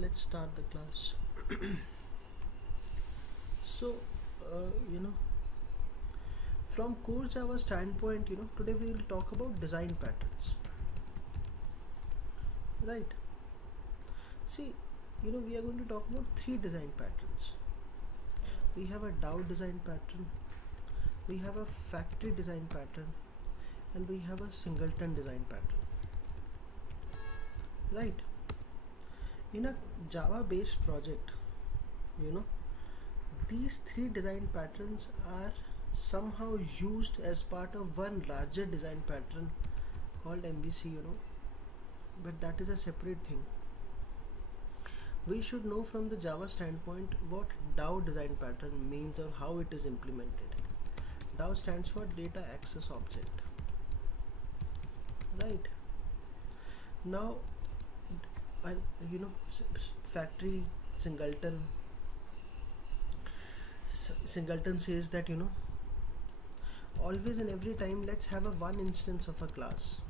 Let's start the class. So, you know, from core Java standpoint, today we will talk about design patterns, right? See, we are going to talk about three design patterns. We have a DAO design pattern, we have a factory design pattern, and we have a singleton design pattern, right? In a Java based project, you know, these three design patterns are somehow used as part of one larger design pattern called MVC, but that is a separate thing. We should know from the Java standpoint what DAO design pattern means or how it is implemented. DAO stands for Data Access Object, right? Now, and factory singleton says that always and every time let's have a one instance of a class,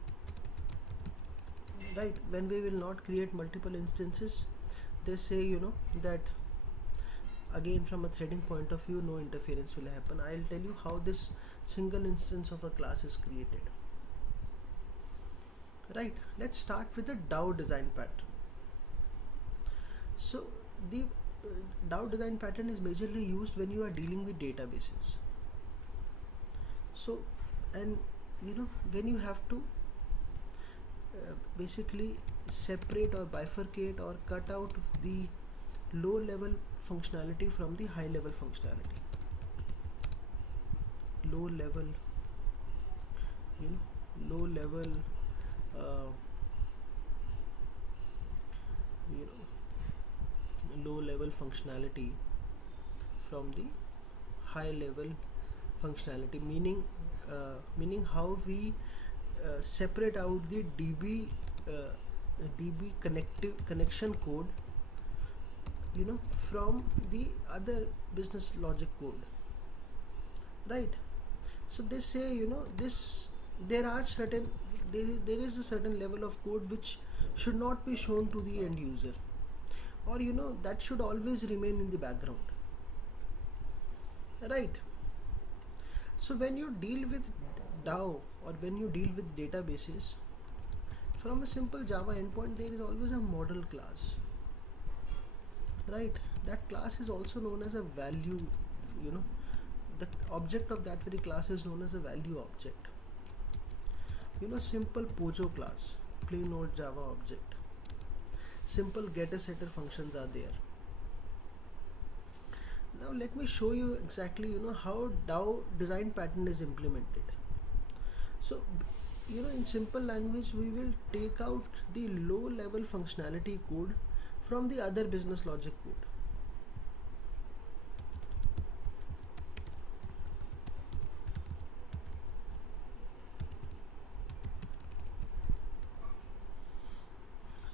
right? When we will not create multiple instances, they say that again from a threading point of view no interference will happen. I'll tell you how this single instance of a class is created, right? Let's start with the DAO design pattern. So the DAO design pattern is majorly used when you are dealing with databases. So, and when you have to basically separate or bifurcate or cut out the low level functionality from the high level functionality. Low level functionality from the high level functionality, meaning how we separate out the DB connection code from the other business logic code, right? So they say there is a certain level of code which should not be shown to the end user, or that should always remain in the background, right? So when you deal with DAO or when you deal with databases, from a simple Java endpoint there is always a model class, right? That class is also known as a value. The object of that very class is known as a value object. Simple Pojo class, plain old Java object. Simple getter setter functions are there. Now let me show you exactly how DAO design pattern is implemented. So in simple language we will take out the low level functionality code from the other business logic code.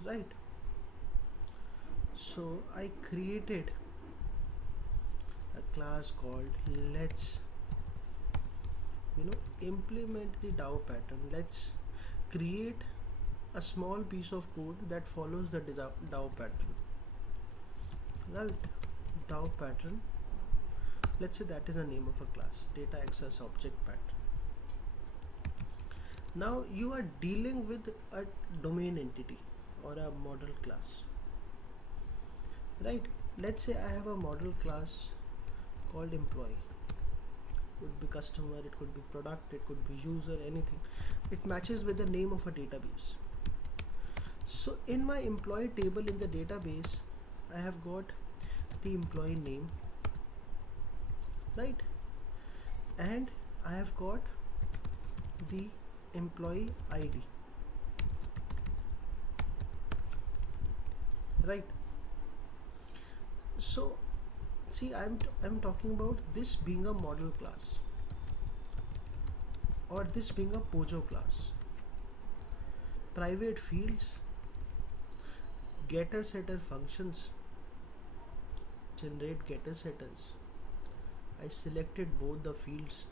Right. So I created a class called let's implement the DAO pattern. Let's create a small piece of code that follows the DAO pattern, right? DAO pattern, let's say that is the name of a class, Data Access Object pattern. Now you are dealing with a domain entity or a model class, right? Let's say I have a model class called employee. It could be customer, it could be product, it could be user, anything. It matches with the name of a database. So in my employee table in the database, I have got the employee name, right? And I have got the employee ID, right? So see, I'm talking about this being a model class or this being a Pojo class. Private fields, getter setter functions, generate getter setters. I selected both the fields.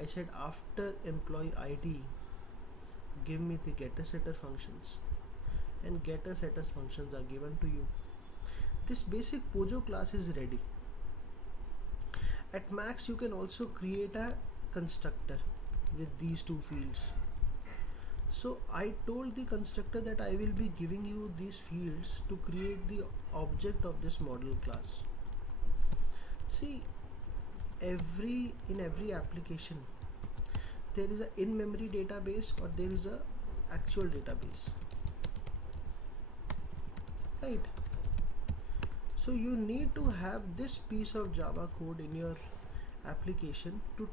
I said after employee ID give me the getter setter functions, and getter setters functions are given to you. This basic Pojo class is ready. At max you can also create a constructor with these two fields. So I told the constructor that I will be giving you these fields to create the object of this model class. See, in every application there is a in-memory database or there is a actual database, right? So you need to have this piece of Java code in your application to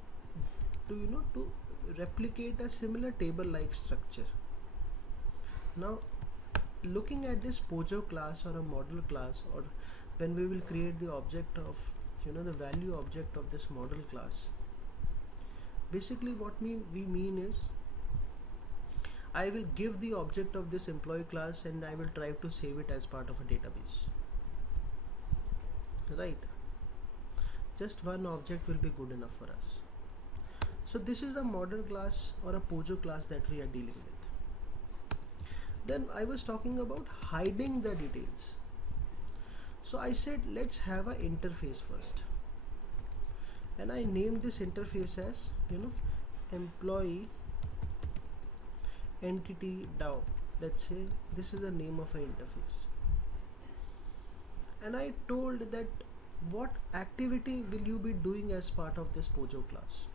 replicate a similar table like structure. Now looking at this Pojo class or a model class, or when we will create the object of the value object of this model class, basically what we mean is I will give the object of this employee class and I will try to save it as part of a database, right? Just one object will be good enough for us. So this is a model class or a Pojo class that we are dealing with. Then I was talking about hiding the details. So I said let's have an interface first, and I named this interface as employee entity DAO. Let's say this is the name of an interface, and I told that what activity will you be doing as part of this Pojo class.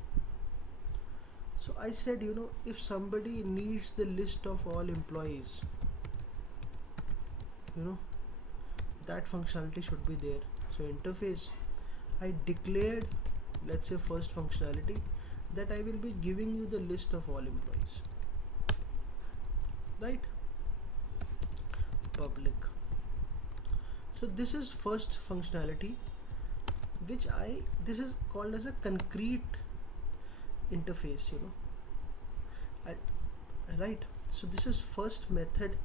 So I said if somebody needs the list of all employees, that functionality should be there. So interface, I declared, let's say, first functionality that I will be giving you the list of all employees, right? Public. So this is first functionality, which this is called as a concrete interface, right? So this is first method.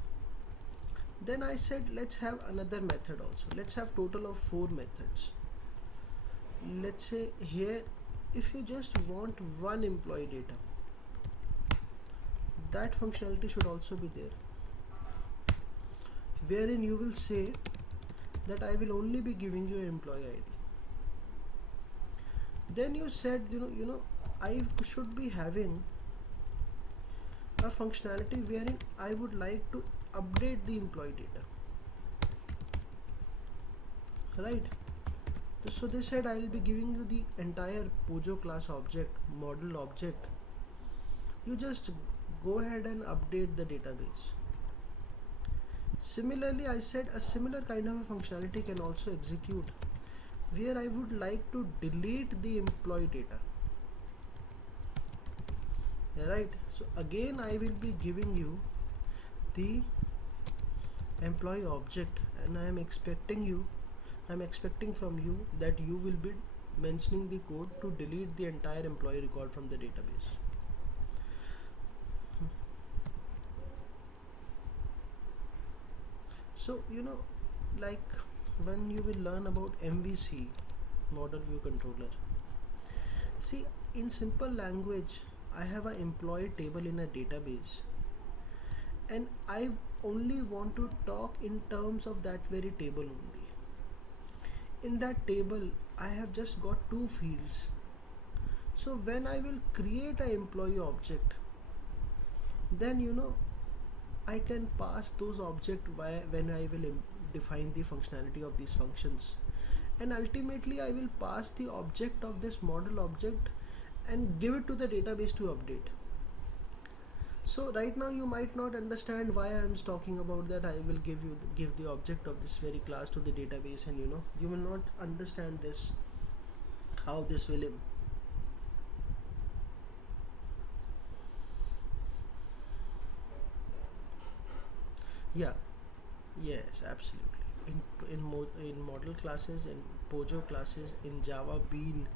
Then I said let's have another method also. Let's have total of 4 methods. Let's say here if you just want one employee data, that functionality should also be there, wherein you will say that I will only be giving you employee ID. Then you said I should be having a functionality wherein I would like to update the employee data, right? So they said I will be giving you the entire Pojo class object, model object. You just go ahead and update the database. Similarly, I said a similar kind of a functionality can also execute where I would like to delete the employee data, right? So again I will be giving you the employee object, and I am expecting from you that you will be mentioning the code to delete the entire employee record from the database. So like when you will learn about MVC, model view controller, see, in simple language I have an employee table in a database, and I only want to talk in terms of that very table only. In that table I have just got 2 fields. So when I will create an employee object, then I can pass those objects when I will define the functionality of these functions, and ultimately I will pass the object of this model object and give it to the database to update. So right now you might not understand why I am talking about that I will give the object of this very class to the database, and you will not understand this, how this will yes, absolutely. In model classes, in Pojo classes, in Java Bean,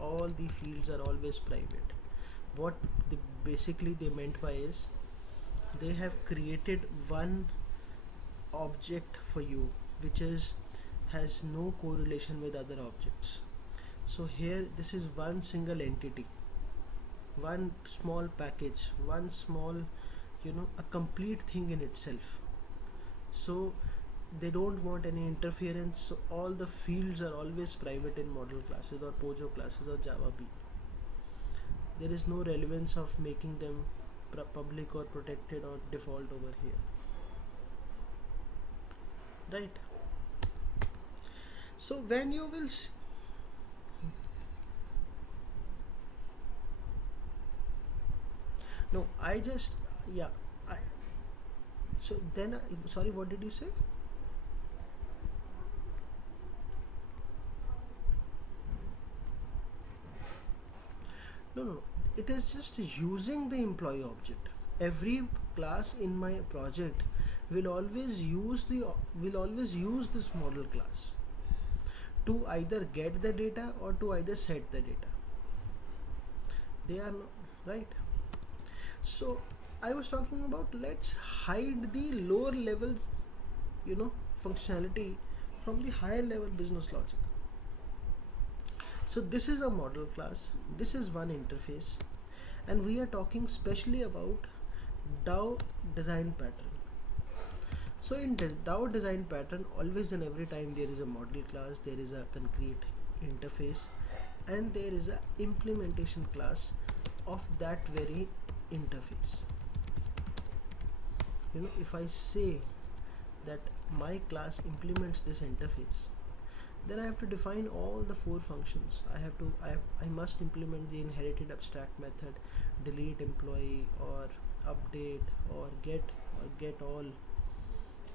all the fields are always private. What basically they meant by is they have created one object for you which has no correlation with other objects. So here this is one single entity, one small package, one small a complete thing in itself. So they don't want any interference, so all the fields are always private in model classes or Pojo classes or Java B. There is no relevance of making them public or protected or default over here, right? So when you will no, I just, yeah, I, so then sorry, what did you say? No, it is just using the employee object. Every class in my project will always use this model class to either get the data or to either set the data. They are right. So I was talking about, let's hide the lower levels, functionality from the higher level business logic. So this is a model class, this is one interface, and we are talking specially about DAO design pattern. So in DAO design pattern, always and every time there is a model class, there is a concrete interface, and there is a implementation class of that very interface. If I say that my class implements this interface, then I have to define all the 4 functions. I must implement the inherited abstract method, delete employee, or update, or get all,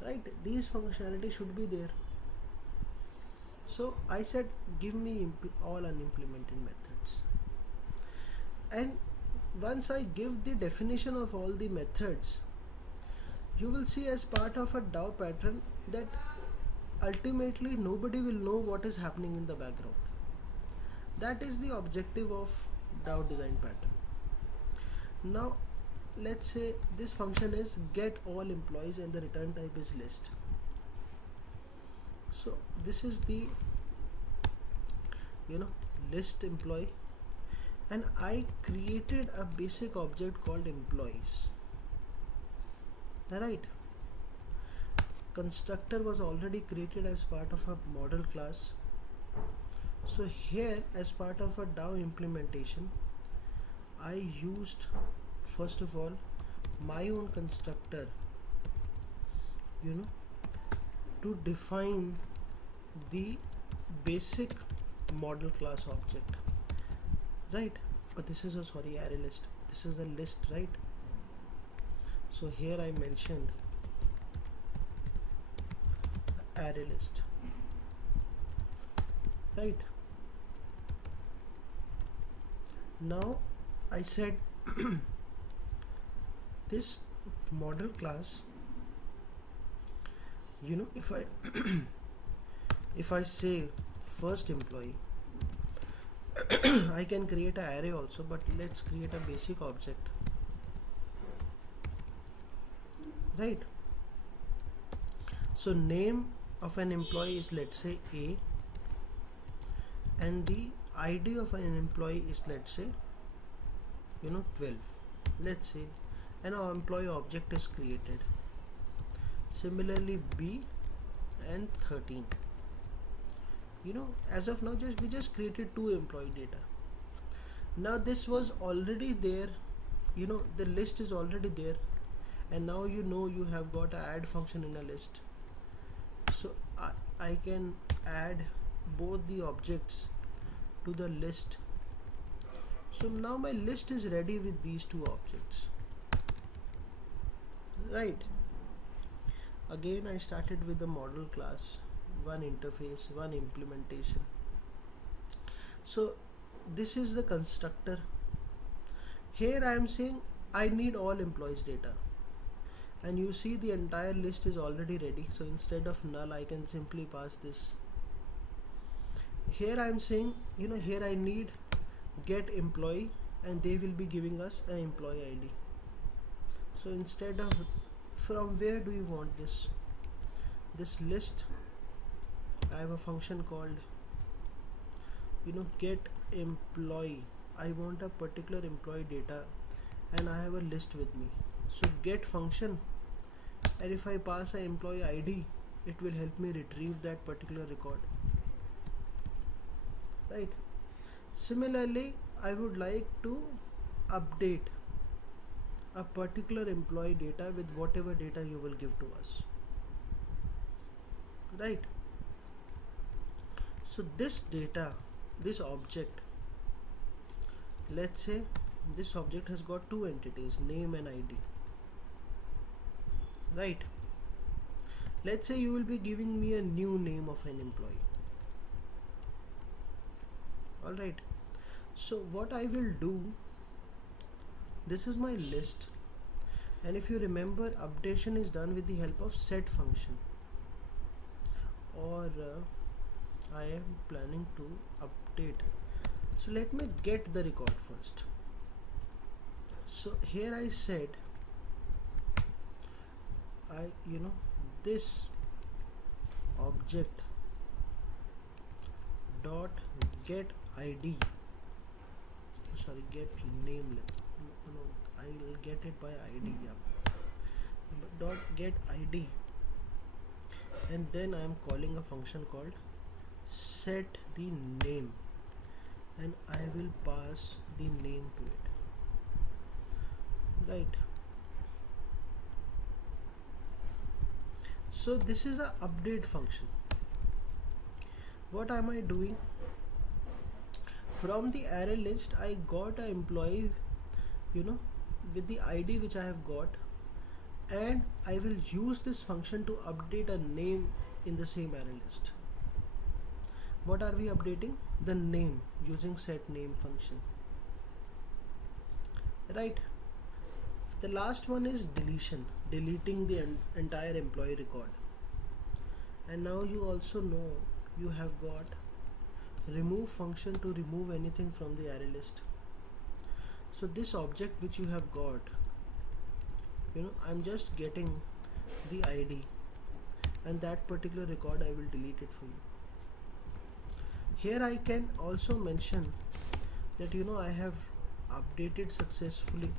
right? These functionality should be there. So I said, give me all unimplemented methods, and once I give the definition of all the methods, you will see as part of a DAO pattern that ultimately nobody will know what is happening in the background. That is the objective of DAO design pattern. Now let's say this function is get all employees and the return type is list. So this is the list employee, and I created a basic object called employees, right? Constructor was already created as part of a model class. So here, as part of a DAO implementation, I used first of all my own constructor to define the basic model class object, right? But this is a array list, this is a list, right? So here I mentioned array list, right? Now I said this model class, if I if I say first employee, I can create an array also, but let's create a basic object, right? So name of an employee is, let's say, A, and the ID of an employee is, let's say, 12, let's say, and our employee object is created. Similarly B and 13. As of now we just created 2 employee data. Now this was already there, the list is already there, and now you have got an add function in a list. So I can add both the objects to the list. So now my list is ready with these 2 objects, right? Again I started with the model class, one interface, one implementation. So this is the constructor. Here I am saying I need all employees data, and you see the entire list is already ready. So instead of null, I can simply pass this. Here I am saying, here I need get employee, and they will be giving us an employee ID. So instead of, from where do you want this list, I have a function called get employee. I want a particular employee data, and I have a list with me. So get function, and if I pass an employee ID, it will help me retrieve that particular record, right? Similarly, I would like to update a particular employee data with whatever data you will give to us, right? So this data, this object, let's say this object has got two entities, name and ID, right? Let's say you will be giving me a new name of an employee. All right, so what I will do, this is my list, and if you remember, updation is done with the help of set function, or I am planning to update. So let me get the record first. So here I said this object dot get ID, sorry, get name, no, I will get it by ID, yeah. Dot get ID, and then I am calling a function called set the name, and I will pass the name to it, right? So this is a update function. What am I doing? From the array list I got an employee, with the ID which I have got, and I will use this function to update a name in the same array list. What are we updating? The name, using set name function, right? The last one is deletion, deleting the entire employee record. And now you also know you have got remove function to remove anything from the array list. So this object which you have got, I'm just getting the ID, and that particular record I will delete it for you. Here I can also mention that I have updated successfully.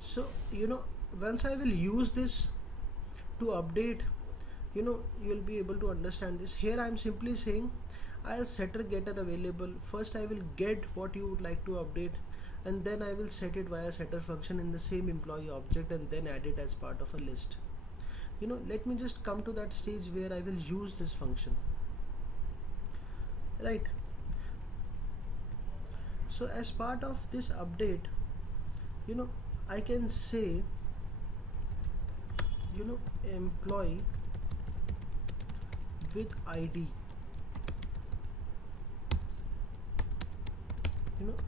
So once I will use this to update, you'll be able to understand this. Here I am simply saying I'll setter getter available. First I will get what you would like to update, and then I will set it via setter function in the same employee object, and then add it as part of a list. Let me just come to that stage where I will use this function, right? So as part of this update, I can say employee with ID,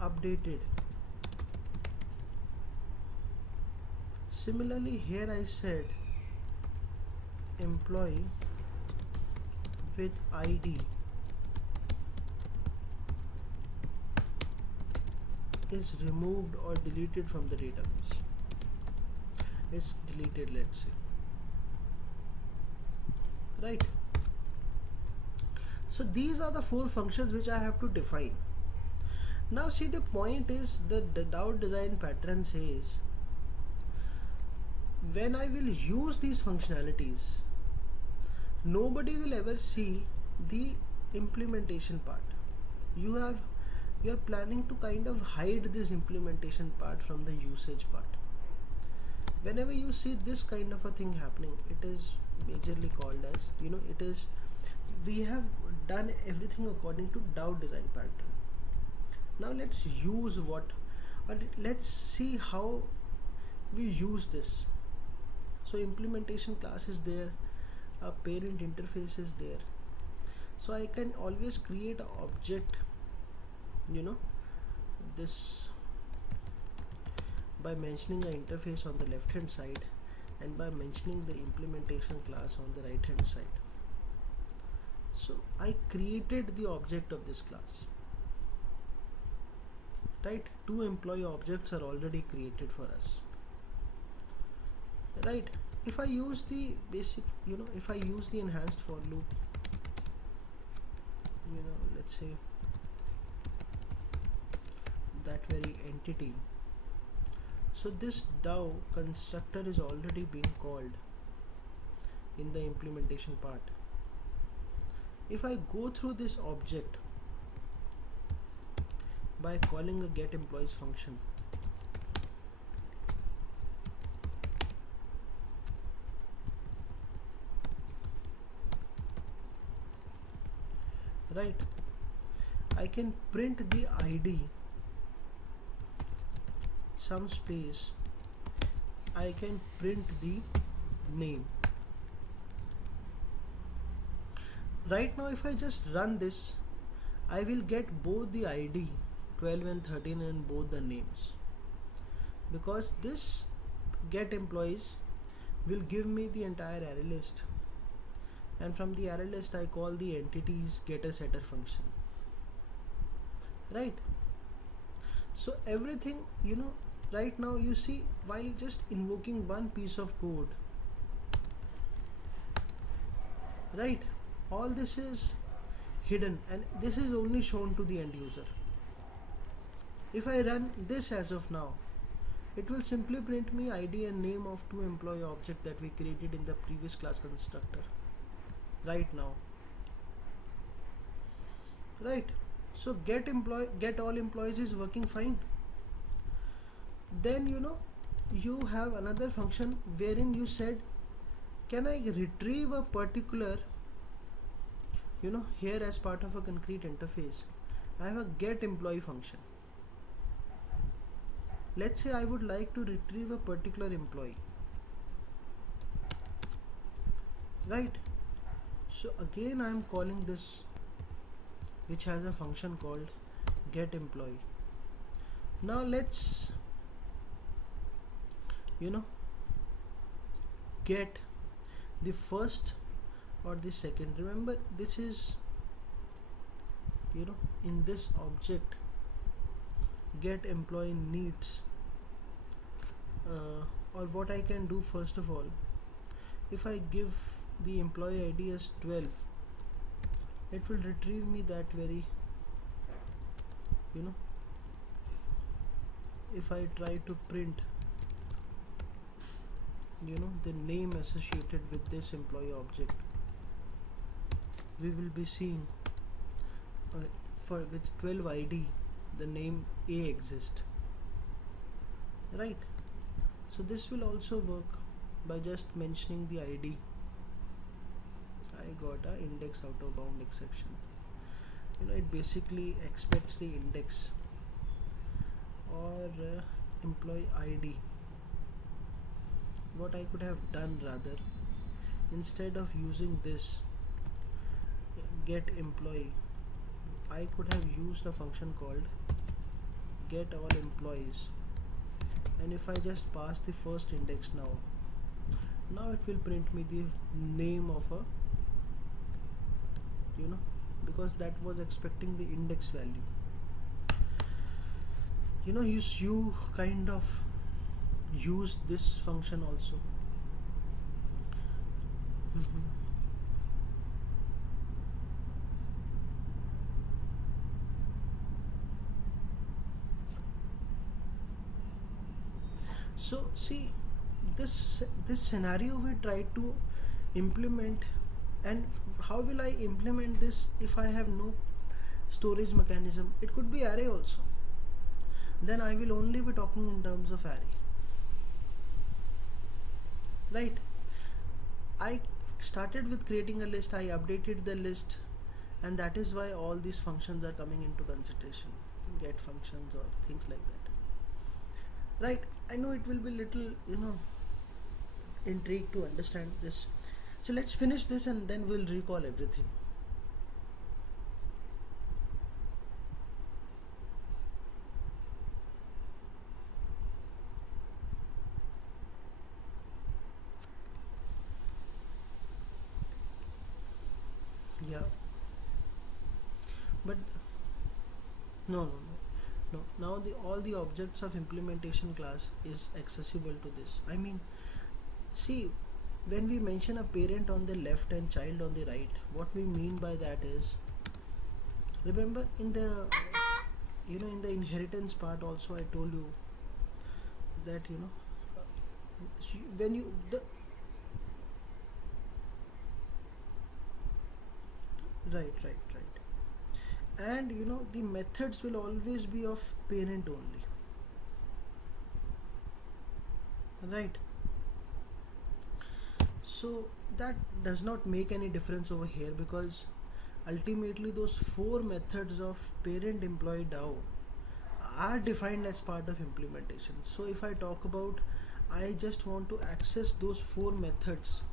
updated. Similarly, here I said employee with ID is removed or deleted from the database. It's deleted, let's say, right? So these are the four functions which I have to define. Now see, the point is that the Dowd design pattern says when I will use these functionalities, nobody will ever see the implementation part. You are planning to kind of hide this implementation part from the usage part. Whenever you see this kind of a thing happening, it is majorly called as, we have done everything according to Dowd design pattern. Now let's use let's see how we use this. So implementation class is there, a parent interface is there. So I can always create an object, this, by mentioning an interface on the left hand side, and by mentioning the implementation class on the right hand side. So I created the object of this class, right? Two employee objects are already created for us, right? If I use the basic, if I use the enhanced for loop, let's say that very entity. So this DAO constructor is already being called in the implementation part. If I go through this object by calling a getEmployees function, right, I can print the ID, some space, I can print the name. Right now if I just run this, I will get both the ID 12 and 13 and both the names, because this getEmployees will give me the entire array list, and from the array list I call the entities getter-setter function, right? So everything, right now you see, while just invoking one piece of code, right, all this is hidden and this is only shown to the end user. If I run this as of now, it will simply print me ID and name of two employee object that we created in the previous class constructor right now, right? So get all employees is working fine. Then you have another function wherein you said, can I retrieve a particular, here as part of a concrete interface I have a getEmployee function. Let's say I would like to retrieve a particular employee, right? So again I am calling this, which has a function called getEmployee. Now let's get the first or the second. Remember, this is in this object getEmployee needs, or what I can do, first of all, if I give the employee ID as 12, it will retrieve me that very, if I try to print the name associated with this employee object, we will be seeing for with 12 ID the name A exists, right? So this will also work by just mentioning the ID. I got a index out of bound exception. It basically expects the index or employee ID. What I could have done, rather, instead of using this getEmployee, I could have used a function called getAllEmployees, and if I just pass the first index now it will print me the name of a, because that was expecting the index value. You kind of use this function also. So see, this scenario we try to implement, and how will I implement this if I have no storage mechanism? It could be array also. Then I will only be talking in terms of array, right? I started with creating a list, I updated the list, and that is why all these functions are coming into consideration, get functions or things like that, right? I know it will be little intrigued to understand this, so let's finish this and then we'll recall everything. Yeah, but no, now all the objects of implementation class is accessible to this. I mean, see, when we mention a parent on the left and child on the right, what we mean by that is, remember in the in the inheritance part also I told you that when you the right, and the methods will always be of parent only, right? So that does not make any difference over here, because ultimately those four methods of parent employee DAO are defined as part of implementation. So if I talk about, I just want to access those four methods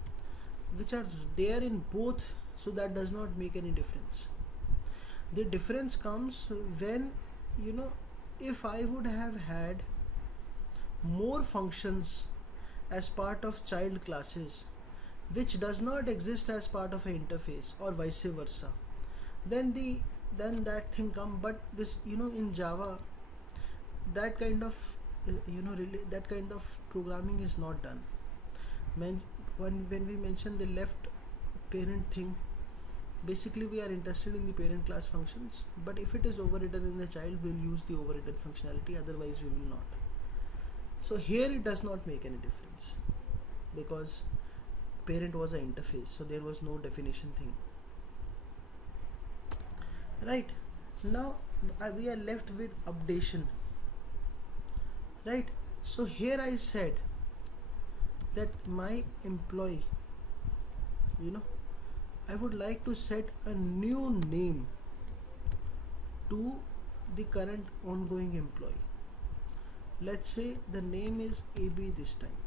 which are there in both, so that does not make any difference. The difference comes when, you know if I would have had more functions as part of child classes which does not exist as part of an interface, or vice versa, then that thing come. But this, in Java, that kind of really, that kind of programming is not done. When we mention the left parent thing, basically we are interested in the parent class functions, but if it is overridden in the child, we'll use the overridden functionality, otherwise we will not. So here it does not make any difference, because parent was an interface, so there was no definition thing, right? Now we are left with updation, right? So here I said that my employee, I would like to set a new name to the current ongoing employee. Let's say the name is AB this time.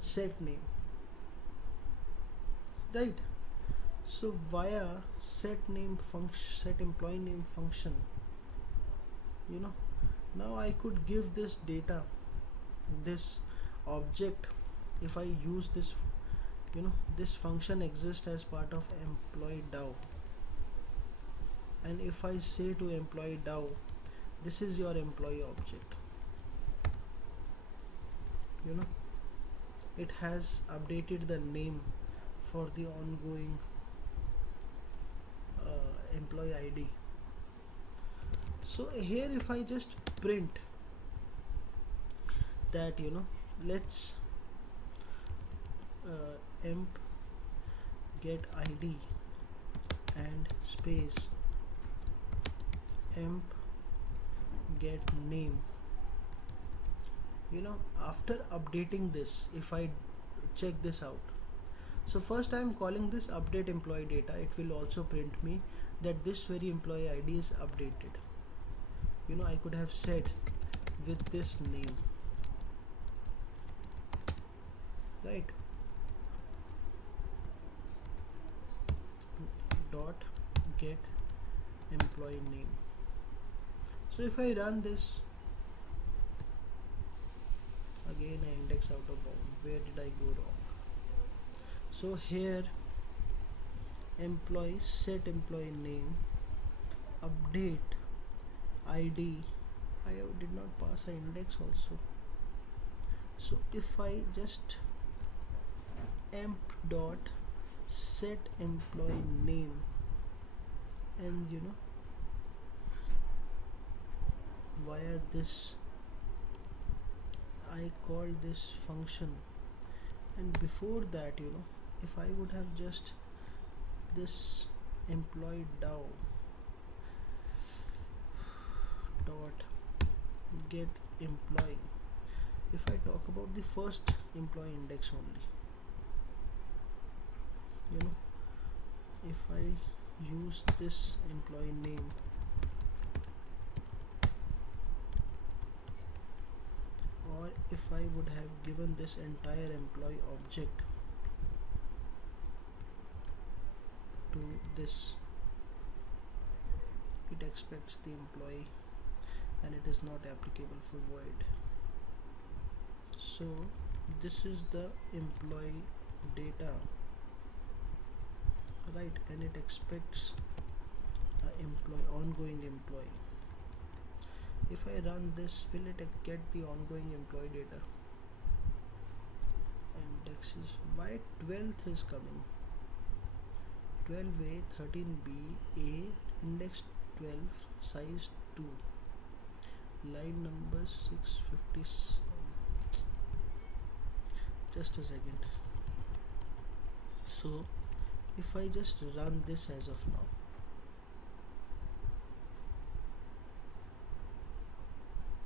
Set name, right? So via set employee name function, now I could give this data, this object. If I use this, this function exists as part of employee DAO, and if I say to employee DAO, this is your employee object, it has updated the name for the ongoing employee ID. So here if I just print that, let's emp get ID and space emp get name, after updating this, if I check this out, so first I am calling this update employee data, it will also print me that this very employee ID is updated. I could have said with this name, right? Dot get employee name. So if I run this again, I index out of bound. Where did I go wrong? So here employee set employee name update ID, I did not pass an index also. So if I just emp dot set employee name, and via this I call this function, and before that, if I would have just this employee DAO dot get employee, if I talk about the first employee index only, if I use this employee name, or if I would have given this entire employee object to this, it expects the employee and it is not applicable for void. So this is the employee data, right? And it expects ongoing employee. If I run this, will it get the ongoing employee data? Index is, why 12th is coming? 12A, 13B, A, index 12, size 2, line number 650. Just a second. So if I just run this as of now,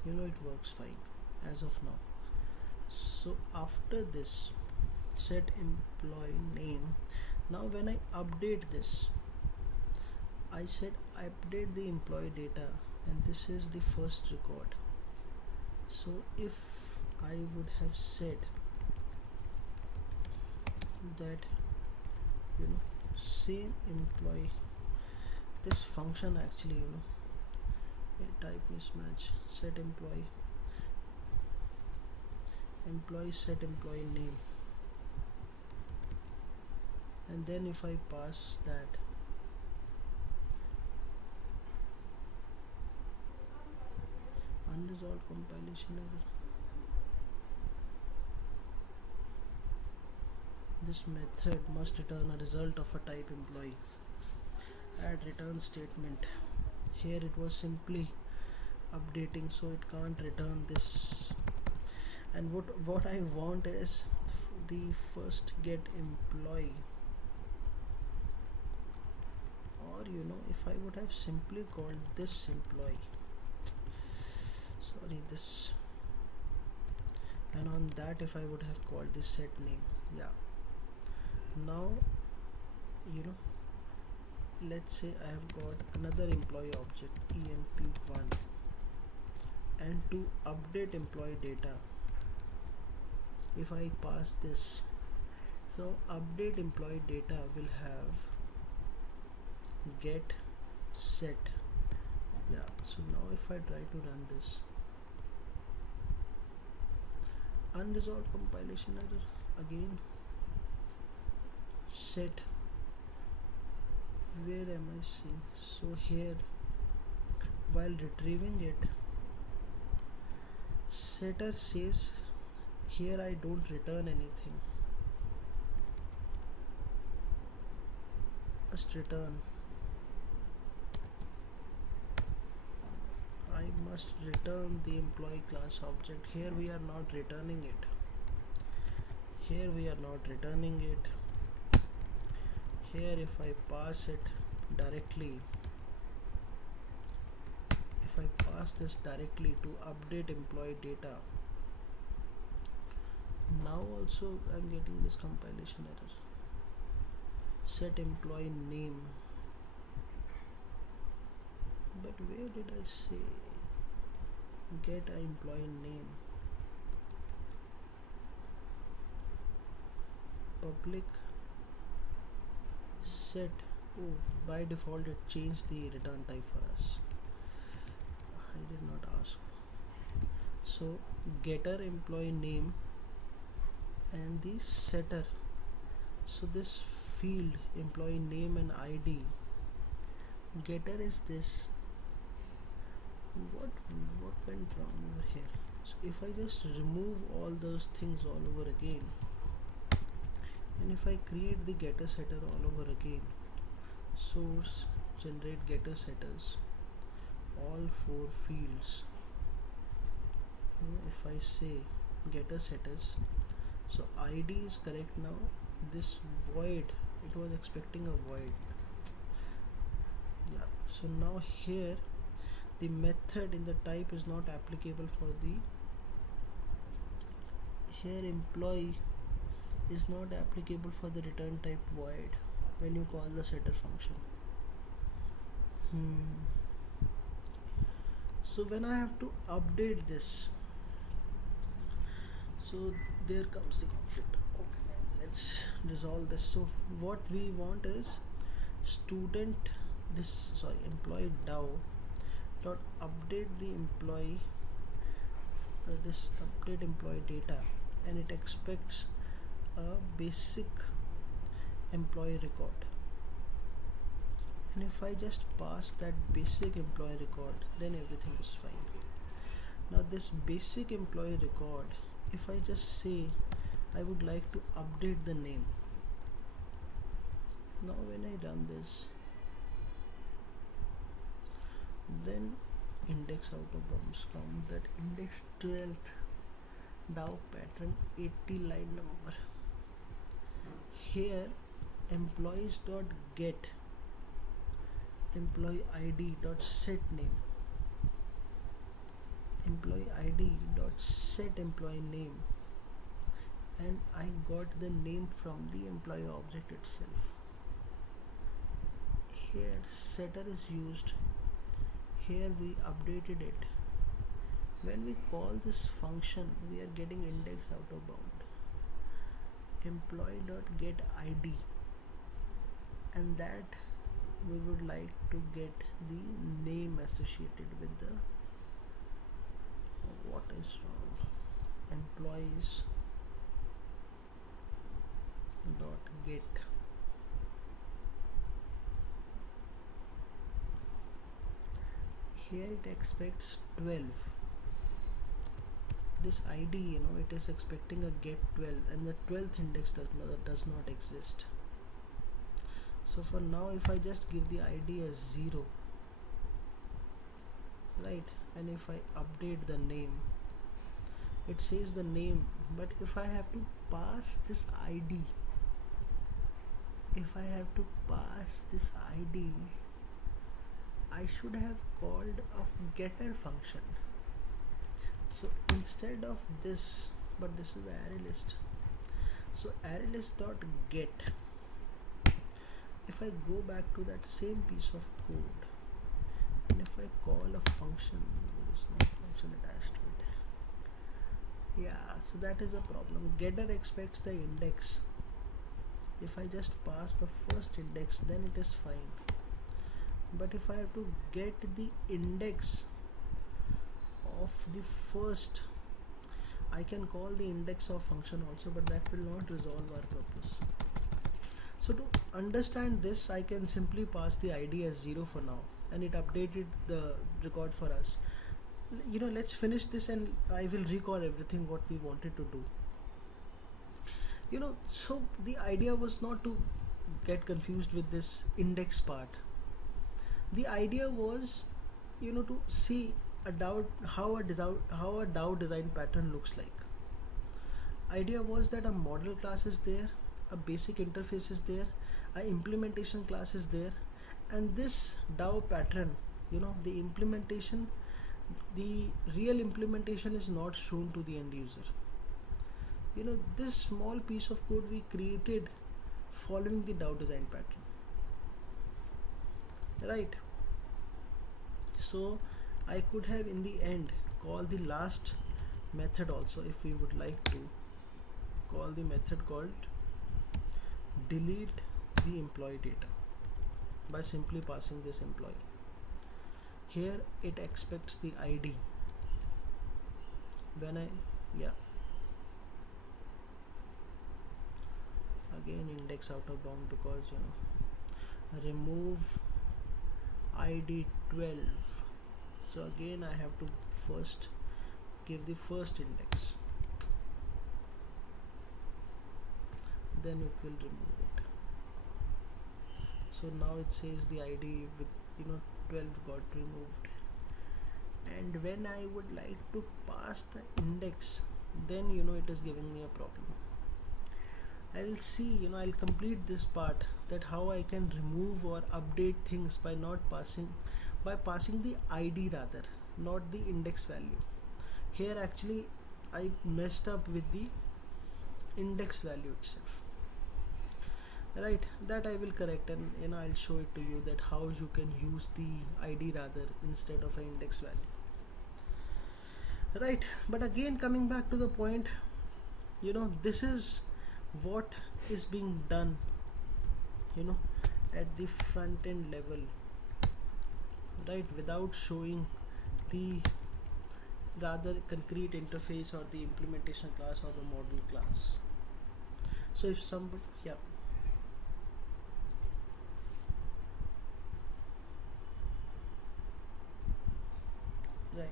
it works fine as of now. So after this, set employee name. Now when I update this, I said update the employee data, and this is the first record. So if I would have said that same employee, this function actually a type mismatch, set employee set employee name, and then if I pass that, unresolved compilation error, this method must return a result of a type employee. Add return statement. Here it was simply updating, so it can't return this. And what I want is the first get employee, or if I would have simply called this employee, this, and on that if I would have called this set name. Yeah, now let's say I have got another employee object emp1, and to update employee data, if I pass this, so update employee data will have get set. Yeah, so now if I try to run this, unresolved compilation error again, set, where am I seeing? So here, while retrieving it, setter says here I don't return anything, must return, I must return the employee class object. Here we are not returning it, here if I pass it directly, if I pass this directly to update employee data, now also I'm getting this compilation error. Set employee name, but where did I say get a employee name? Public set, oh, by default it changed the return type for us, I did not ask. So getter employee name and the setter, so this field employee name and ID, getter is this. What went wrong over here? So if I just remove all those things all over again, and if I create the getter setter all over again, source generate getter setters, all 4 fields, if I say getter setters, so ID is correct. Now this void, it was expecting a void. Yeah, so now here the method in the type is not applicable for the, here employee is not applicable for the return type void when you call the setter function. So when I have to update this, so there comes the conflict. Okay, then let's resolve this. So what we want is employee DAO dot update the employee, this update employee data, and it expects a basic employee record, and if I just pass that basic employee record, then everything is fine. Now this basic employee record, if I just say I would like to update the name, now when I run this, then index out of bounds count that index 12th DAO pattern 80 line number. Here employees dot get employee id dot set name, employee id dot set employee name, and I got the name from the employee object itself. Here setter is used, here we updated it. When we call this function we are getting index out of bound, employee dot get id, and that we would like to get the name associated with the what is wrong, employees dot get here it expects 12. This id, it is expecting a get 12 and the 12th index does not exist. So for now if I just give the id as 0, right, and if I update the name, it says the name, but if I have to pass this id, I should have called a getter function. So instead of this, but this is the array list, so array list dot get, if I go back to that same piece of code and if I call a function, there is no function attached to it. Yeah, so that is a problem. Getter expects the index. If I just pass the first index, then it is fine. But if I have to get the index of the first, I can call the index of function also, but that will not resolve our purpose. So to understand this, I can simply pass the id as 0 for now, and it updated the record for us. Let's finish this and I will recall everything what we wanted to do. So the idea was not to get confused with this index part. The idea was, to see how a DAO design pattern looks like. Idea was that a model class is there, a basic interface is there, a implementation class is there, and this DAO pattern, the implementation, the real implementation is not shown to the end user. This small piece of code we created following the DAO design pattern, right? So I could have in the end call the last method also, if we would like to call the method called delete the employee data by simply passing this employee. Here it expects the id. When again index out of bound, because remove id 12. So again I have to first give the first index, then it will remove it. So now it says the id with 12 got removed, and when I would like to pass the index, then it is giving me a problem. I'll see, I'll complete this part, that how I can remove or update things by passing the id rather, not the index value. Here actually I messed up with the index value itself, right? That I will correct, and I'll show it to you that how you can use the id rather instead of an index value, right? But again, coming back to the point, this is what is being done at the front end level, right, without showing the rather concrete interface or the implementation class or the model class. So if somebody right,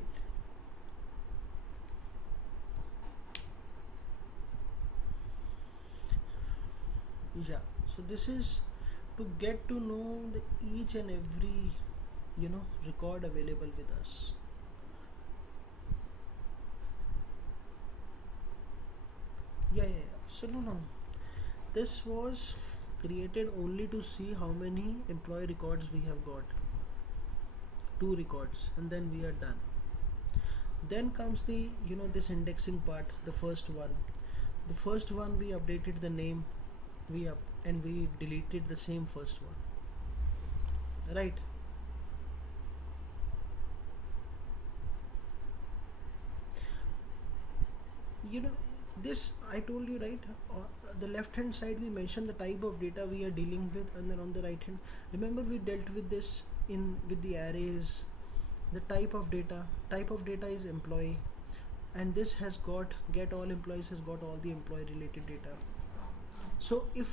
so this is to get to know the each and every record available with us. Yeah. So no. This was created only to see how many employee records we have got. Two records, and then we are done. Then comes the this indexing part. The first one. The first one we updated the name, and we deleted the same first one. Right. you know this I told you, right? The left hand side we mentioned the type of data we are dealing with, and then on the right hand, remember we dealt with this in with the arrays. The type of data is employee, and this has got get all employees has got all the employee related data. So if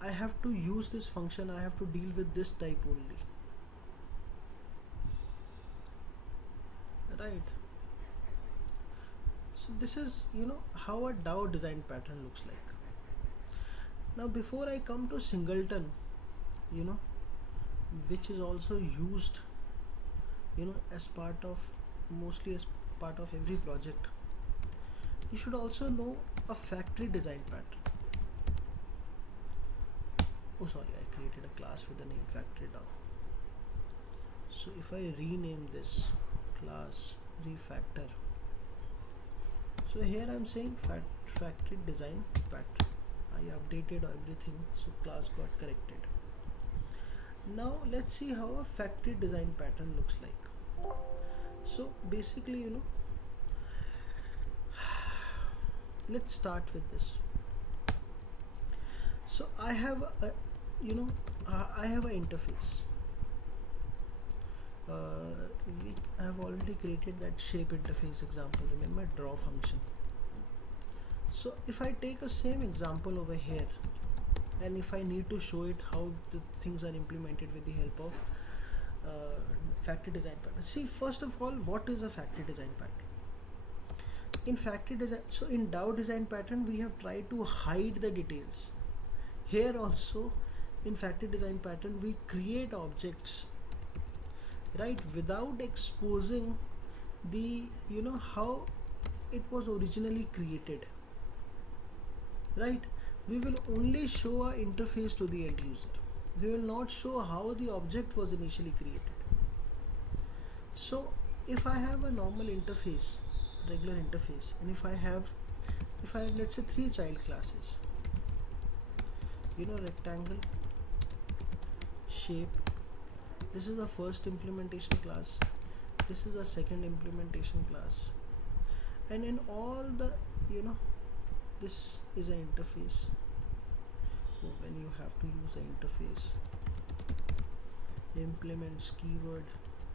I have to use this function, I have to deal with this type only, right? So this is how a DAO design pattern looks like. Now before I come to Singleton, you know which is also used as part of mostly as part of every project, you should also know a factory design pattern. Oh sorry, I created a class with the name factory DAO. So if I rename this class refactor, so here I'm saying factory design pattern. I updated everything, so class got corrected. Now let's see how a factory design pattern looks like. So basically, let's start with this. So I have I have an interface. I have already created that shape interface example. Remember, draw function. So if I take a same example over here, and if I need to show it how the things are implemented with the help of factory design pattern. See, first of all, what is a factory design pattern? In factory design, so in DAO design pattern, we have tried to hide the details. Here also, in factory design pattern, we create objects, right, without exposing the how it was originally created, right? We will only show a interface to the end user. We will not show how the object was initially created. So if I have a normal interface, regular interface, and if I have let's say 3 child classes, rectangle, shape, this is the first implementation class, this is a second implementation class, and in all the this is an interface. So when you have to use an interface, implements keyword,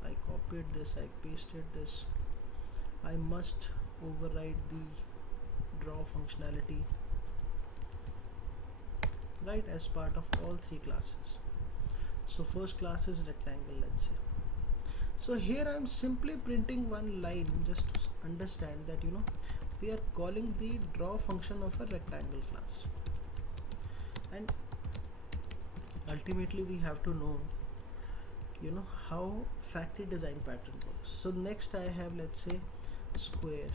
I copied this, I pasted this, I must override the draw functionality, right, as part of all 3 classes. So first class is rectangle, let's say. So here I am simply printing one line, just to understand that we are calling the draw function of a rectangle class, and ultimately we have to know how factory design pattern works. So next I have, let's say, square,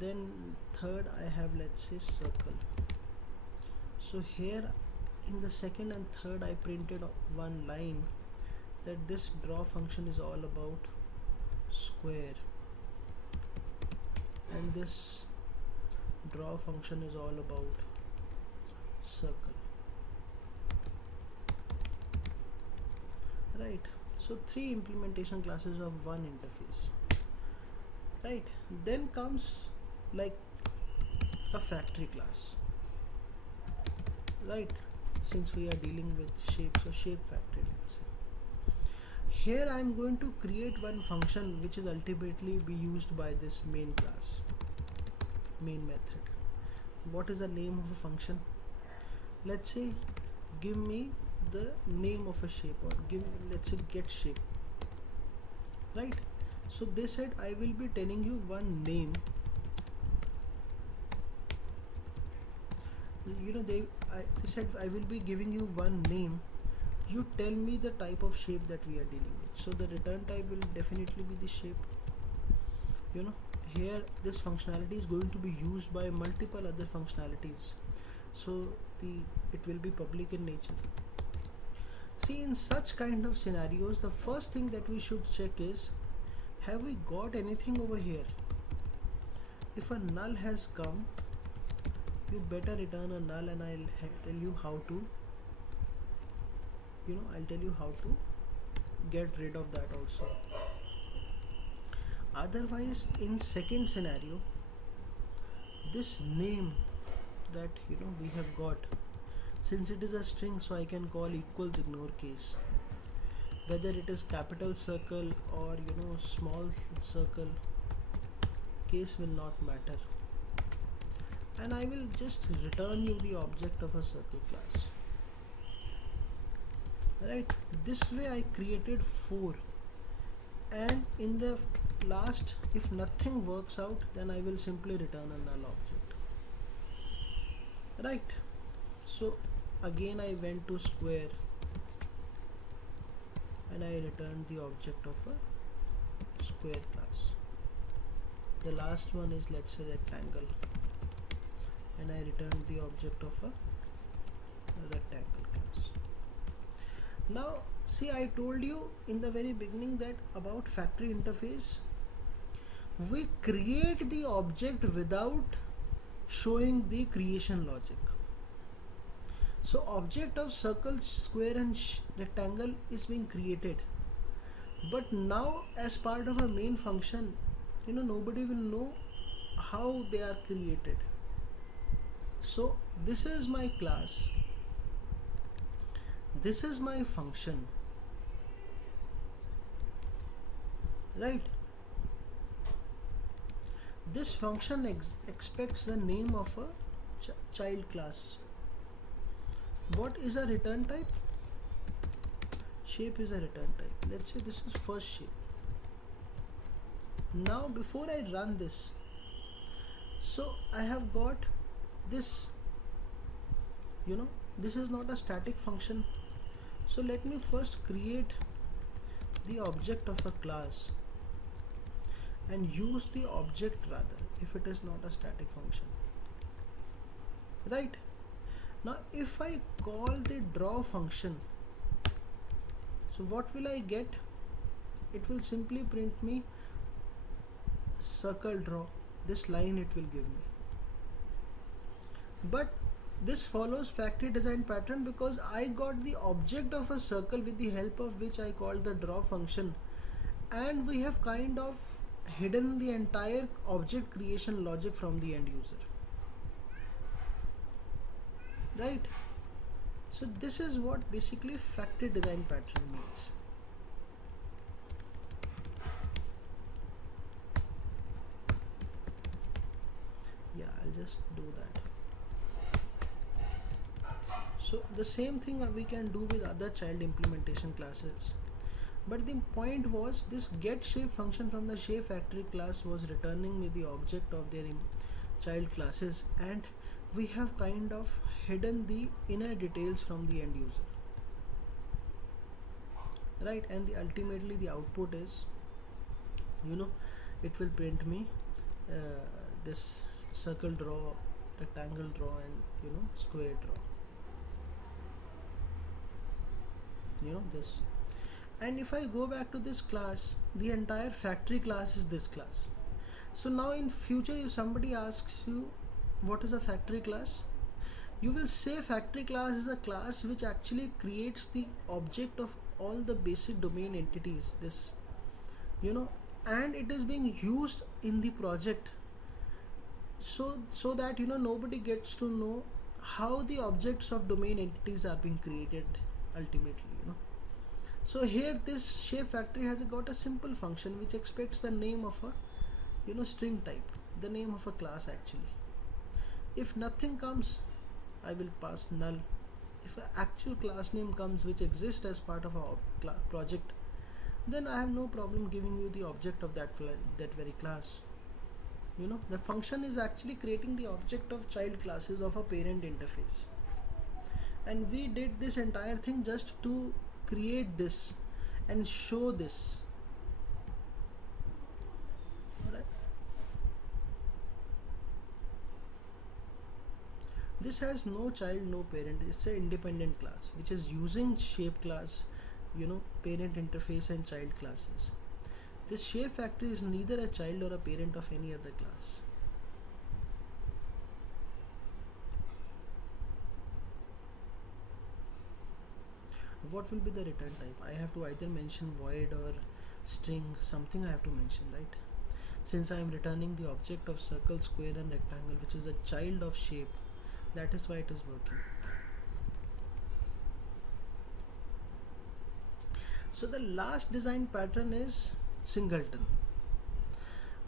then third I have, let's say, circle. So here in the second and third I printed one line that this draw function is all about square, and this draw function is all about circle, right? So 3 implementation classes of one interface, right? Then comes like a factory class, right? Since we are dealing with shape, so shape factory, let's say. Here I am going to create one function which is ultimately be used by this main class, main method. What is the name of a function? Let's say give me the name of a shape, or let's say get shape, right? So they said I will be telling you one name. They said I will be giving you one name, you tell me the type of shape that we are dealing with. So the return type will definitely be the shape. here this functionality is going to be used by multiple other functionalities, so it will be public in nature. See, in such kind of scenarios, the first thing that we should check is, have we got anything over here? If a null has come, you better return a null, and I'll tell you how to, I'll tell you how to get rid of that also. Otherwise, in second scenario, this name that we have got, since it is a string, so I can call equals ignore case, whether it is capital circle or small circle, case will not matter, and I will just return you the object of a circle class. Right, this way I created 4, and in the last, if nothing works out, then I will simply return a null object. Right, so again I went to square and I returned the object of a square class. The last one is, let's say, rectangle, and I returned the object of a rectangle class. Now see, I told you in the very beginning that about factory interface, we create the object without showing the creation logic. So object of circle, square and rectangle is being created, but now as part of a main function, nobody will know how they are created. So this is my class, this is my function, right? This function expects the name of a child class. What is a return type? Shape is a return type. Let's say this is first shape. Now before I run this, so I have got this, this is not a static function, so let me first create the object of a class and use the object rather, if it is not a static function. Right, now if I call the draw function, so what will I get? It will simply print me circle draw, this line it will give me. But this follows factory design pattern because I got the object of a circle with the help of which I called the draw function, and we have kind of hidden the entire object creation logic from the end user. Right, so this is what basically factory design pattern means. Yeah, I'll just do that. So the same thing we can do with other child implementation classes, but the point was this get shape function from the shape factory class was returning me the object of their child classes, and we have kind of hidden the inner details from the end user, right? And ultimately the output is, it will print me this circle draw, rectangle draw, and square draw, this. And if I go back to this class, the entire factory class is this class. So now in future, if somebody asks you what is a factory class, you will say factory class is a class which actually creates the object of all the basic domain entities, this, and it is being used in the project, so that nobody gets to know how the objects of domain entities are being created ultimately. So here this shape factory has got a simple function which expects the name of a string type, the name of a class actually. If nothing comes, I will pass null. If an actual class name comes which exists as part of our project, then I have no problem giving you the object of that very class. The function is actually creating the object of child classes of a parent interface, and we did this entire thing just to create this and show this. Alright, This has no child, no parent. It's an independent class which is using shape class, parent interface and child classes. This shape factory is neither a child or a parent of any other class. What will be the return type? I have to either mention void or string, something I have to mention, right? Since I am returning the object of circle, square and rectangle, which is a child of shape, that is why it is working. So the last design pattern is singleton.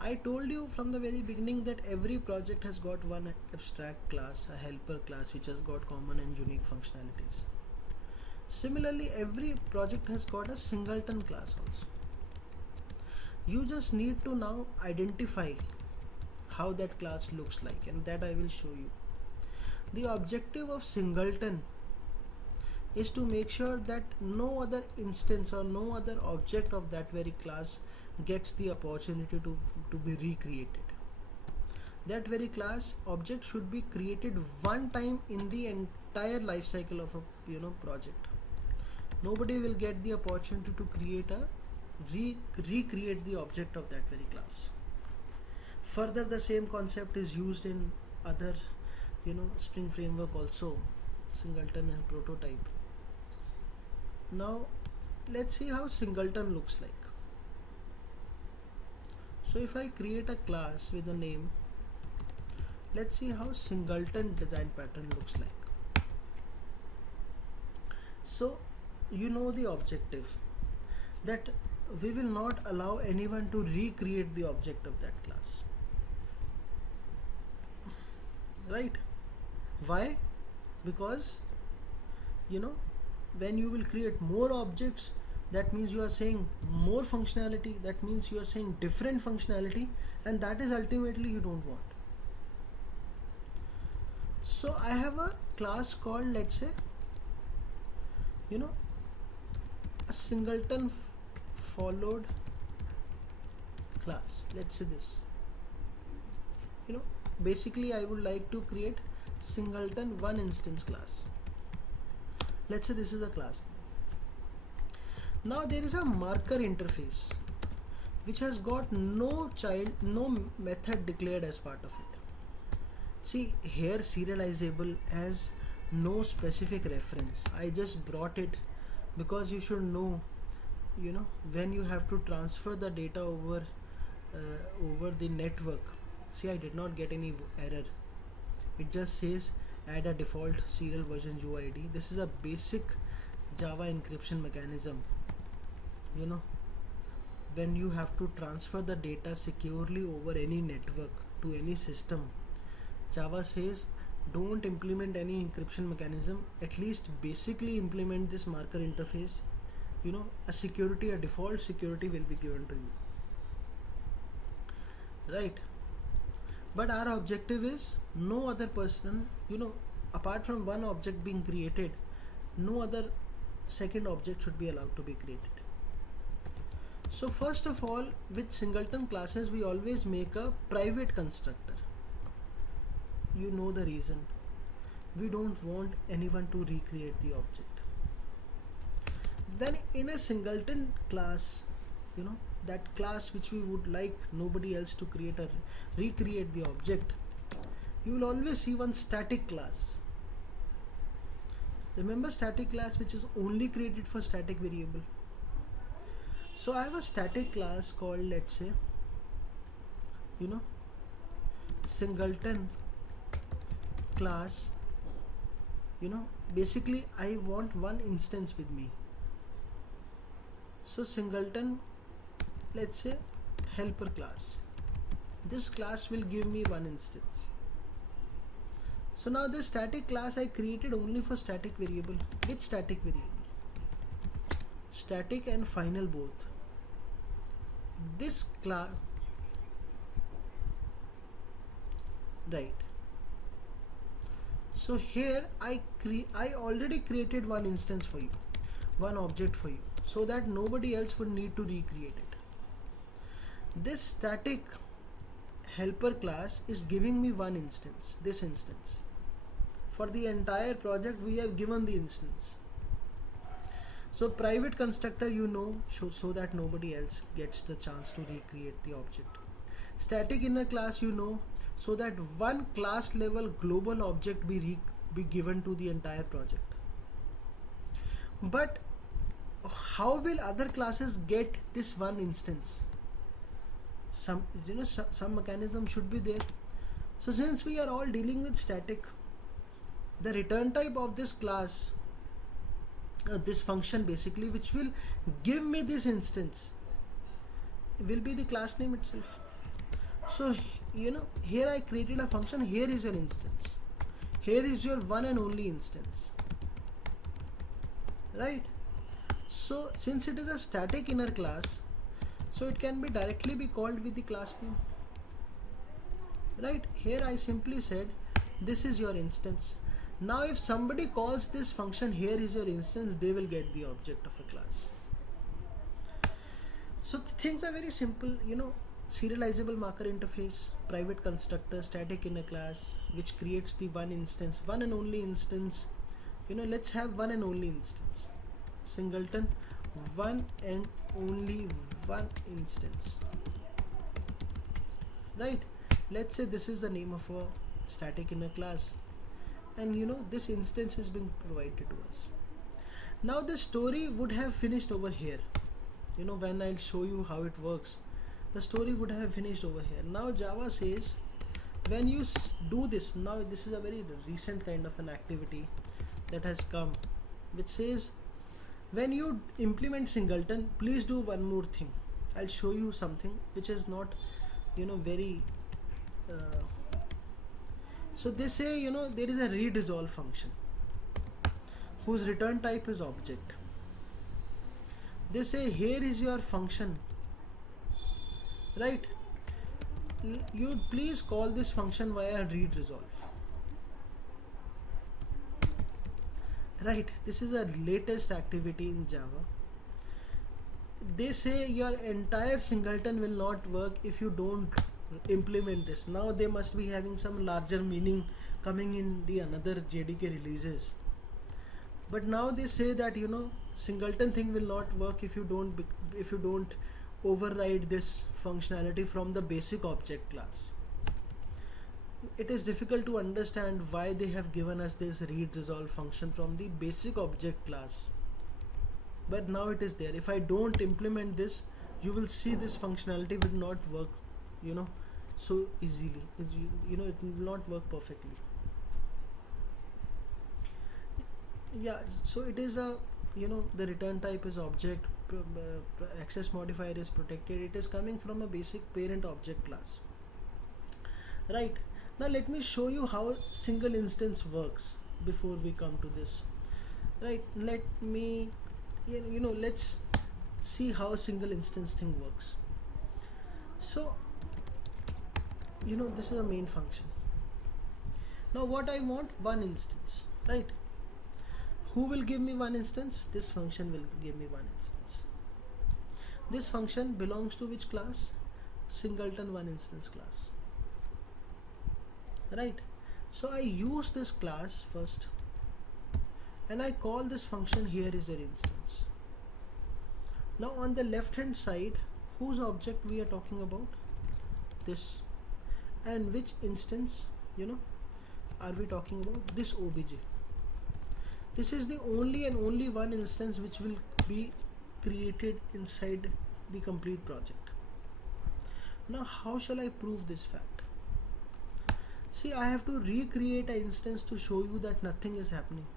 I told you from the very beginning that every project has got one abstract class, a helper class, which has got common and unique functionalities. Similarly, every project has got a singleton class also. You just need to now identify how that class looks like, and that I will show you. The objective of singleton is to make sure that no other instance or no other object of that very class gets the opportunity to be recreated. That very class object should be created one time in the entire life cycle of a project. Nobody will get the opportunity to create a recreate the object of that very class. Further, the same concept is used in other Spring framework also, singleton and prototype. Now let's see how singleton looks like. So if I create a class with a name, let's see how singleton design pattern looks like. So the objective, that we will not allow anyone to recreate the object of that class, right? Why? Because when you will create more objects, that means you are saying more functionality, that means you are saying different functionality, and that is ultimately you don't want. So I have a class called, let's say, a singleton followed class. Let's say this. Basically I would like to create singleton one instance class. Let's say this is a class. Now there is a marker interface which has got no method declared as part of it. See here, serializable has no specific reference. I just brought it because you should know, when you have to transfer the data over the network. See, I did not get any error. It just says add a default serial version UID. This is a basic Java encryption mechanism. When you have to transfer the data securely over any network to any system, Java says don't implement any encryption mechanism, at least basically implement this marker interface. A default security will be given to you, right? But our objective is no other person, apart from one object being created, no other second object should be allowed to be created. So first of all, with singleton classes we always make a private constructor. You know the reason. We don't want anyone to recreate the object. Then in a singleton class, that class which we would like nobody else to recreate the object, you will always see one static class. Remember static class, which is only created for static variable. So I have a static class called, let's say, singleton class. Basically I want one instance with me. So singleton, let's say, helper class. This class will give me one instance. So now this static class I created only for static variable. Which static variable? Static and final both. This class, right? So here I already created one instance for you, one object for you, so that nobody else would need to recreate it. This static helper class is giving me one instance, this instance. For the entire project we have given the instance. So private constructor, so that nobody else gets the chance to recreate the object. Static inner class, so that one class level global object be given to the entire project. But how will other classes get this one instance? Some mechanism should be there. So since we are all dealing with static, the return type of this class, this function basically, which will give me this instance, will be the class name itself. So here I created a function. Here is your instance. Here is your one and only instance, right? So since it is a static inner class, so it can be directly be called with the class name, right? Here I simply said this is your instance. Now if somebody calls this function, here is your instance, they will get the object of a class. So the things are very simple, serializable marker interface, private constructor, static inner class, which creates the one instance, one and only instance. Let's have one and only instance. Singleton, one and only one instance, right? Let's say this is the name of a static inner class, and this instance is being provided to us. Now the story would have finished over here. When I'll show you how it works, the story would have finished over here. Now Java says, when you do this, now this is a very recent kind of an activity that has come, which says, when you implement Singleton, please do one more thing. I'll show you something which is not very so they say there is a read resolve function whose return type is object. They say here is your function, right? You please call this function via read resolve, right? This is a latest activity in Java. They say your entire Singleton will not work if you don't implement this. Now they must be having some larger meaning coming in the another JDK releases. But now they say that Singleton thing will not work if you don't override this functionality from the basic object class. It is difficult to understand why they have given us this read resolve function from the basic object class, but now it is there. If I don't implement this, you will see this functionality will not work so easily. It will not work perfectly. Yeah, so it is a the return type is object, access modifier is protected. It is coming from a basic parent object class, right? Now let me show you how single instance works before we come to this, right? Let me let's see how a single instance thing works. So this is a main function. Now what I want, one instance, right? Who will give me one instance? This function will give me one instance. This function belongs to which class? Singleton one instance class, right? So I use this class first and I call this function. Here is your instance. Now on the left hand side, whose object we are talking about? This. And which instance are we talking about? This obj. This is the only and only one instance which will be created inside the complete project. Now how shall I prove this fact? See, I have to recreate an instance to show you that nothing is happening,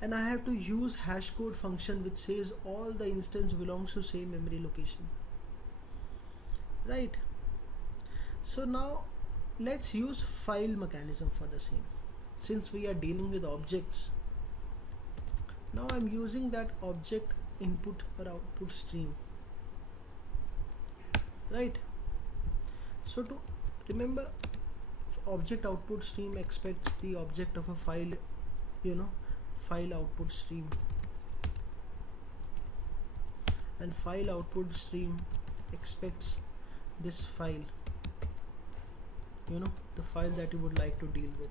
and I have to use hashcode function which says all the instance belongs to same memory location, right? So now let's use file mechanism for the same. Since we are dealing with objects, now I'm using that object input or output stream, right? So to remember, object output stream expects the object of a file, file output stream, and file output stream expects this file, the file that you would like to deal with.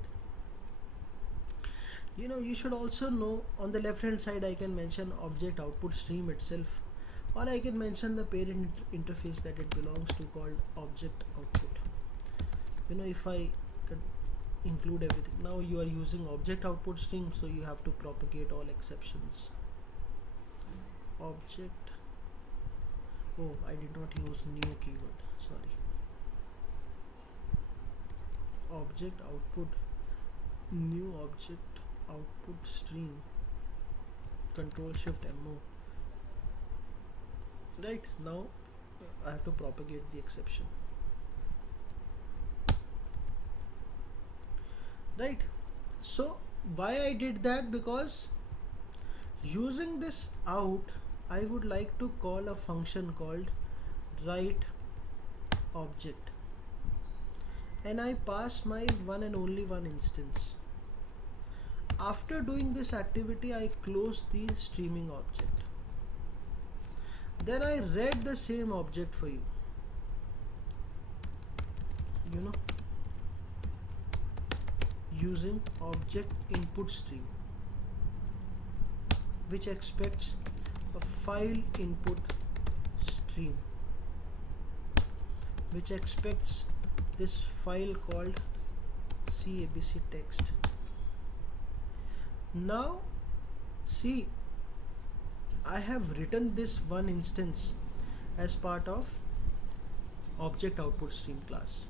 You should also know on the left hand side I can mention object output stream itself, or I can mention the parent interface that it belongs to called object output. If I could include everything, now you are using object output stream, so you have to propagate all exceptions. Object, oh, I did not use new keyword, sorry. Object output, new object output stream, control shift mo. Right, now I have to propagate the exception. Right, so why I did that? Because using this out, I would like to call a function called write object, and I pass my one and only one instance. After doing this activity, I close the streaming object. Then I read the same object for you. Using object input stream, which expects a file input stream, which expects this file called cabc text. Now see, I have written this one instance as part of object output stream class.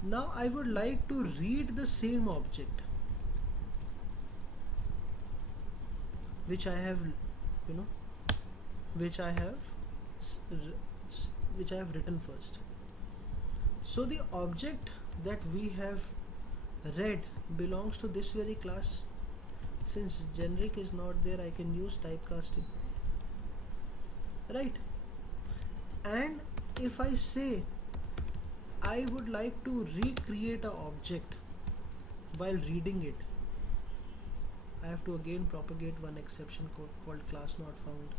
Now I would like to read the same object which I have which I have written first. So the object that we have read belongs to this very class. Since generic is not there, I can use typecasting, right? And if I say I would like to recreate an object while reading it, I have to again propagate one exception code called class not found.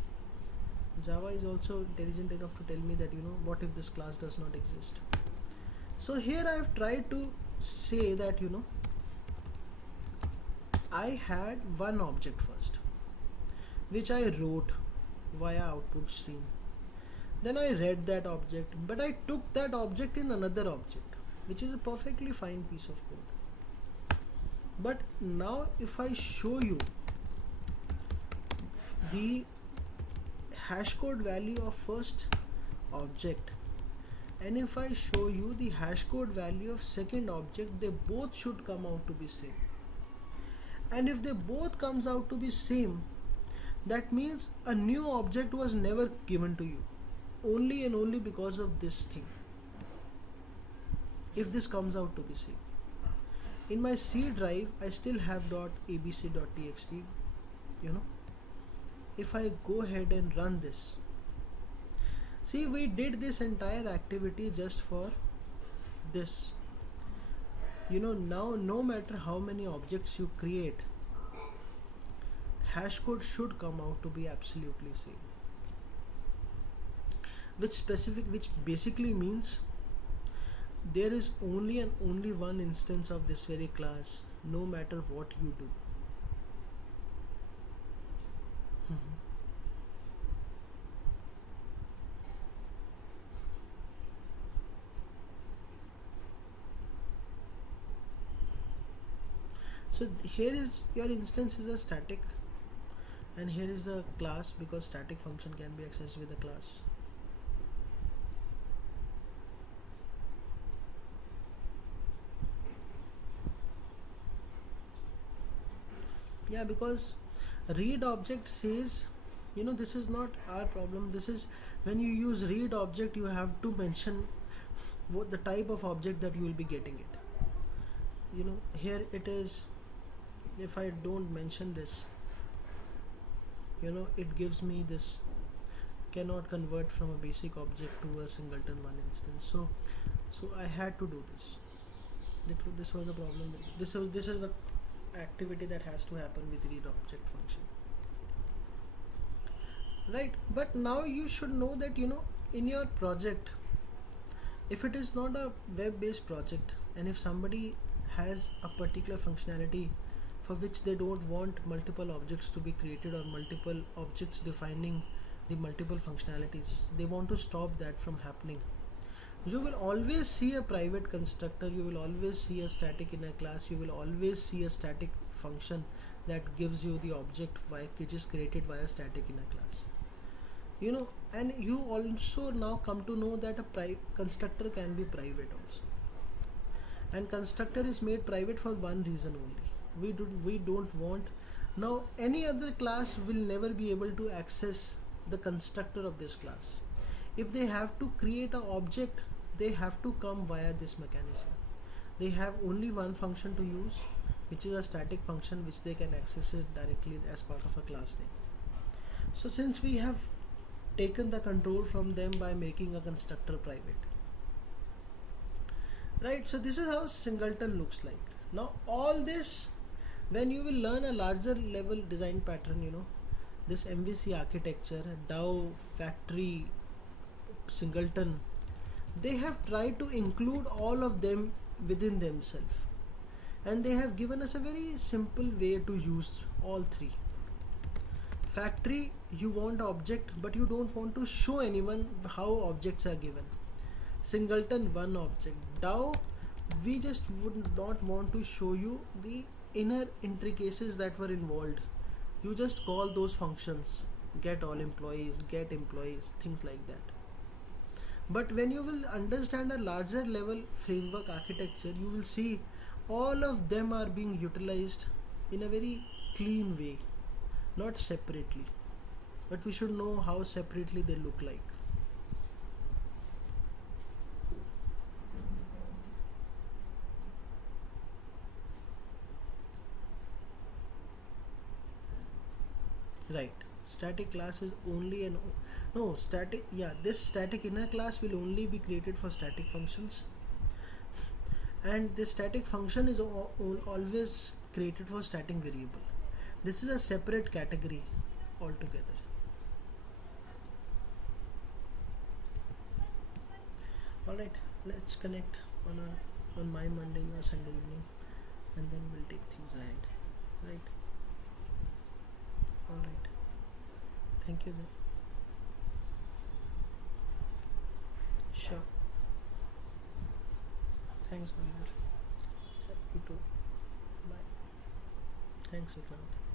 Java is also intelligent enough to tell me that what if this class does not exist. So here I have tried to say that I had one object first which I wrote via output stream. Then I read that object, but I took that object in another object, which is a perfectly fine piece of code. But now if I show you the hash code value of first object, and if I show you the hash code value of second object, they both should come out to be same. And if they both comes out to be same, that means a new object was never given to you, only and only because of this thing. If this comes out to be same, in my C drive I still have .abc.txt. If I go ahead and run this, see, we did this entire activity just for this. Now no matter how many objects you create, hash code should come out to be absolutely same. Which basically means there is only and only one instance of this very class, no matter what you do. So here is your instance is a static, and here is a class, because static function can be accessed with a class. Yeah, because read object says, this is not our problem. This is when you use read object, you have to mention what the type of object that you will be getting it. Here it is. If I don't mention this, it gives me this cannot convert from a basic object to a singleton one instance. So I had to do this. This was a problem. This is a activity that has to happen with read object function, right? But now you should know that in your project, if it is not a web-based project, and if somebody has a particular functionality, for which they don't want multiple objects to be created or multiple objects defining the multiple functionalities. They want to stop that from happening. You will always see a private constructor, you will always see a static inner class, you will always see a static function that gives you the object which is created via static inner class. And you also now come to know that a constructor can be private also, and constructor is made private for one reason only. We don't want now any other class will never be able to access the constructor of this class. If they have to create an object, they have to come via this mechanism. They have only one function to use, which is a static function, which they can access it directly as part of a class name. So since we have taken the control from them by making a constructor private, right? So this is how singleton looks like. Now all this, when you will learn a larger level design pattern, this MVC architecture, DAO, factory, singleton, they have tried to include all of them within themselves, and they have given us a very simple way to use all three. Factory, you want object, but you don't want to show anyone how objects are given. Singleton, one object. DAO, we just would not want to show you the inner intricacies that were involved. You just call those functions, get all employees, get employees, things like that. But when you will understand a larger level framework architecture, you will see all of them are being utilized in a very clean way, not separately, but we should know how separately they look like. Right, static class is only an no static, yeah, this static inner class will only be created for static functions, and this static function is always created for static variable. This is a separate category altogether. Alright, let's connect on my Monday or Sunday evening, and then we'll take things ahead. Right? Alright. Thank you then. Sure. Thanks, Oliver. You too. Bye. Thanks, Vikrant.